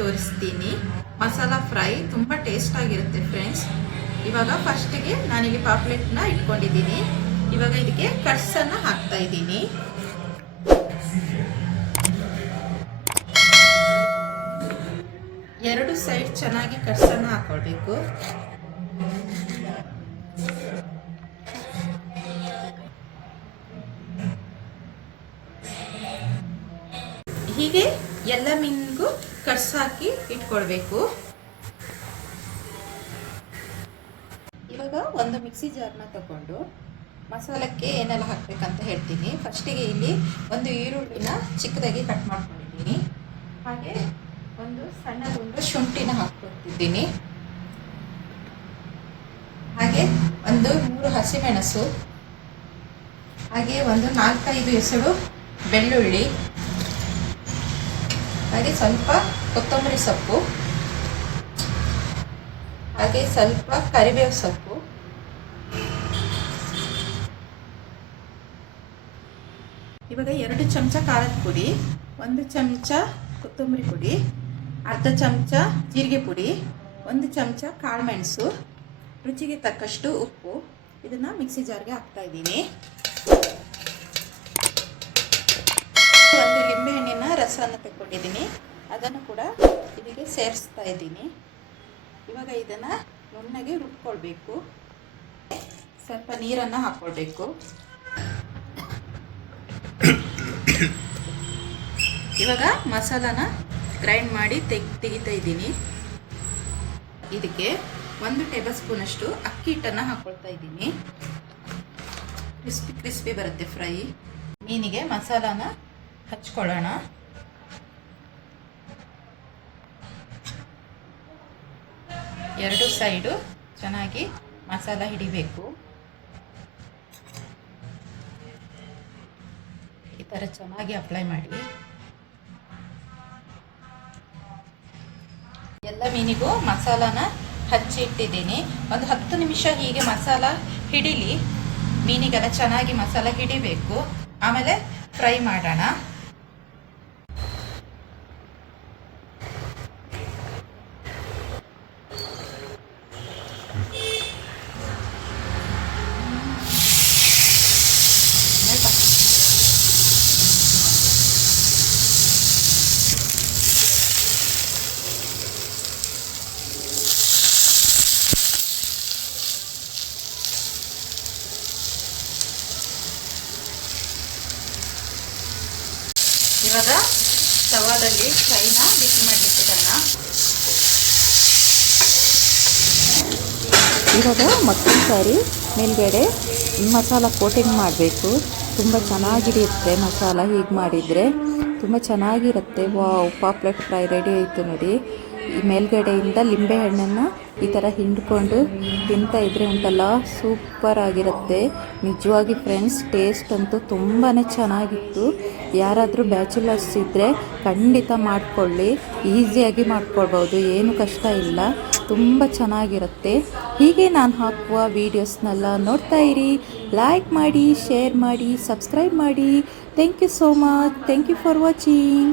ತೋರಿಸ್ತೀನಿ. ಮಸಾಲ ಫ್ರೈ ತುಂಬ ಟೇಸ್ಟ್ ಆಗಿರುತ್ತೆ ಫ್ರೆಂಡ್ಸ್ ಇವಾಗ ಫಸ್ಟಿಗೆ ನಾನಿಲ್ಲಿ ಪಾಪ್ಲೆಟ್ನ ಇಟ್ಕೊಂಡಿದ್ದೀನಿ. ಇವಾಗ ಇದಕ್ಕೆ ಕಟ್ಸನ್ನು ಹಾಕ್ತಾ ಇದ್ದೀನಿ. ಎರಡು ಸೈಡ್ ಚೆನ್ನಾಗಿ ಕಟ್ಸನ್ನು ಹಾಕೊಳ್ಬೇಕು. ಹೀಗೆ ಎಲ್ಲ ಮೀನಿಗೂ ಕಟ್ಸಾಕಿ ಇಟ್ಕೊಳ್ಬೇಕು. ಇವಾಗ ಒಂದು ಮಿಕ್ಸಿ ಜಾರ್ನ ತಗೊಂಡು ಮಸಾಲಕ್ಕೆ ಏನೆಲ್ಲ ಹಾಕ್ಬೇಕಂತ ಹೇಳ್ತೀನಿ. ಫಸ್ಟಿಗೆ ಇಲ್ಲಿ ಒಂದು ಈರುಳ್ಳಿನ ಚಿಕ್ಕದಾಗಿ ಕಟ್ ಮಾಡ್ಕೊಂಡಿದ್ದೀನಿ. ಹಾಗೆ ಒಂದು ಸಣ್ಣದೊಂದು ಶುಂಠಿನ ಹಾಕ್ಕೊಡ್ತಿದ್ದೀನಿ ಹಾಗೆ ಒಂದು ಮೂರು ಹಸಿಮೆಣಸು, ಹಾಗೆ ಒಂದು ನಾಲ್ಕೈದು ಹೆಸರು ಬೆಳ್ಳುಳ್ಳಿ. ಹಾಗೆ ಸ್ವಲ್ಪ ಕೊತ್ತಂಬರಿ ಸೊಪ್ಪು, ಹಾಗೆ ಸ್ವಲ್ಪ ಕರಿಬೇವು ಸೊಪ್ಪು, ಇವಾಗ ಎರಡು ಚಮಚ ಖಾರದ ಪುಡಿ, ಒಂದು ಚಮಚ ಕೊತ್ತಂಬರಿ ಪುಡಿ, ಅರ್ಧ ಚಮಚ ಜೀರಿಗೆ ಪುಡಿ, ಒಂದು ಚಮಚ ಕಾಳುಮೆಣಸು, ರುಚಿಗೆ ತಕ್ಕಷ್ಟು ಉಪ್ಪು. ಇದನ್ನು ಮಿಕ್ಸಿ ಜಾರ್ಗೆ ಹಾಕ್ತಾ ಇದ್ದೀನಿ ಒಂದು ರಸವನ್ನು ತಗೊಂಡಿದ್ದೀನಿ ಅದನ್ನು ಕೂಡ ಇದಕ್ಕೆ ಸೇರಿಸ್ತಾ ಇದ್ದೀನಿ. ಇವಾಗ ಇದನ್ನು ನುಣ್ಣಗೆ ರುಬ್ಕೊಳ್ಬೇಕು. ಸ್ವಲ್ಪ ನೀರನ್ನು ಹಾಕ್ಕೊಳ್ಬೇಕು ಇವಾಗ ಮಸಾಲಾನ ಗ್ರೈಂಡ್ ಮಾಡಿ ತೆಗ್, ತೆಗಿತಾ ಇದ್ದೀನಿ. ಇದಕ್ಕೆ ಒಂದು ಟೇಬಲ್ ಸ್ಪೂನಷ್ಟು ಅಕ್ಕಿ ಹಿಟ್ಟನ್ನು ಹಾಕ್ಕೊಳ್ತಾ ಇದ್ದೀನಿ. ಕ್ರಿಸ್ಪಿ ಕ್ರಿಸ್ಪಿ ಬರುತ್ತೆ ಫ್ರೈ. ಮೀನಿಗೆ ಮಸಾಲಾನ ಹಚ್ಕೊಳ್ಳೋಣ. ಎರಡು ಸೈಡು ಚೆನ್ನಾಗಿ ಮಸಾಲ ಹಿಡಿಬೇಕು. ಈ ಥರ ಚೆನ್ನಾಗಿ ಅಪ್ಲೈ ಮಾಡಿ. ಎಲ್ಲ ಮೀನಿಗೂ ಮಸಾಲಾನ ಹಚ್ಚಿ ಇಟ್ಟಿದ್ದೀನಿ ಒಂದು ಹತ್ತು ನಿಮಿಷ ಹೀಗೆ ಮಸಾಲ ಹಿಡಿಲಿ. ಮೀನಿಗೆಲ್ಲ ಚೆನ್ನಾಗಿ ಮಸಾಲ ಹಿಡಿಬೇಕು. ಆಮೇಲೆ ಫ್ರೈ ಮಾಡೋಣ. ಇವಾಗ ತವಾದಲ್ಲಿ ಫ್ರೈನ ಬಿಸಿ ಮಾಡಲಿಕ್ಕಿಡೋಣ. ಇವಾಗ ಮತ್ತೊಂದು ಸಾರಿ ಮೇಲ್ಗಡೆ ಮಸಾಲ ಕೋಟಿಂಗ್ ಮಾಡಬೇಕು. ತುಂಬ ಚೆನ್ನಾಗಿರುತ್ತೆ ಮಸಾಲ ಹೀಗೆ ಮಾಡಿದರೆ. ತುಂಬ ಚೆನ್ನಾಗಿರುತ್ತೆ. ವಾ ಪಾಪ್ಲೆಟ್ ಫ್ರೈ ರೆಡಿ ಆಯಿತು ನೋಡಿ. ಈ ಮೇಲ್ಗಡೆಯಿಂದ ಲಿಂಬೆ ಹಣ್ಣನ್ನು ಈ ಥರ ಹಿಂಡ್ಕೊಂಡು ತಿಂತಾ ಇದ್ರೆ ಉಂಟಲ್ಲ, ಸೂಪರ್ ಆಗಿರುತ್ತೆ. ನಿಜವಾಗಿ ಫ್ರೆಂಡ್ಸ್, ಟೇಸ್ಟ್ ಅಂತೂ ತುಂಬಾ ಚೆನ್ನಾಗಿತ್ತು. ಯಾರಾದರೂ ಬ್ಯಾಚುಲರ್ಸ್ ಇದ್ದರೆ ಖಂಡಿತ ಮಾಡಿಕೊಳ್ಳಿ. ಈಸಿಯಾಗಿ ಮಾಡ್ಕೊಳ್ಬೋದು, ಏನು ಕಷ್ಟ ಇಲ್ಲ. ತುಂಬ ಚೆನ್ನಾಗಿರುತ್ತೆ. ಹೀಗೆ ನಾನು ಹಾಕುವ ವೀಡಿಯೋಸ್ನೆಲ್ಲ ನೋಡ್ತಾ ಇರಿ. ಲೈಕ್ ಮಾಡಿ ಶೇರ್ ಮಾಡಿ ಸಬ್ಸ್ಕ್ರೈಬ್ ಮಾಡಿ. Thank you so much thank you for watching